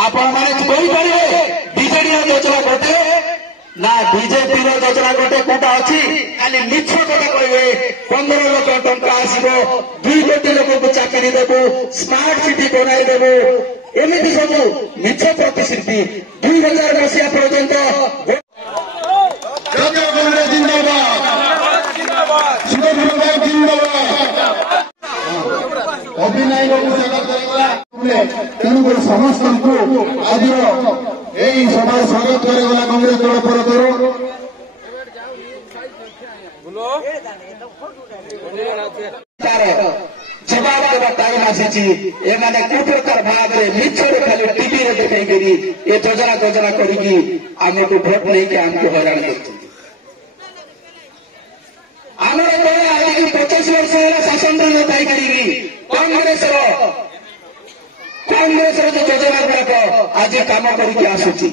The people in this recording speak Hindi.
आपण मैंने कहींपारे बीजेडी योजना गोटे ना बीजेपी योजना गोटे कौटा अच्छी खाली मिछ कथा कहे 15 लाख टंका आसो 2 कोटी लोक को चाकरी देवु स्मार्ट सिटी बनाई देवु एमती सब मिछ प्रतिश्रुति 2000 मसीहा पर्यंत अभिनय तेणुक समस्त आज सभा स्वागत कराला कांग्रेस दल तरफ जवाब देवा टाइम आसी एमाने को प्रकार भाव में मिछरे खाली टीवी रे देखैकरी ए योजना योजना करिकी आमको भोट नहीं कि आमको हैरान करते आमर बड़े आज 50 वर्ष शासन नई करी कांग्रेस जो योजना गुड़ाक आज कम करके आसुची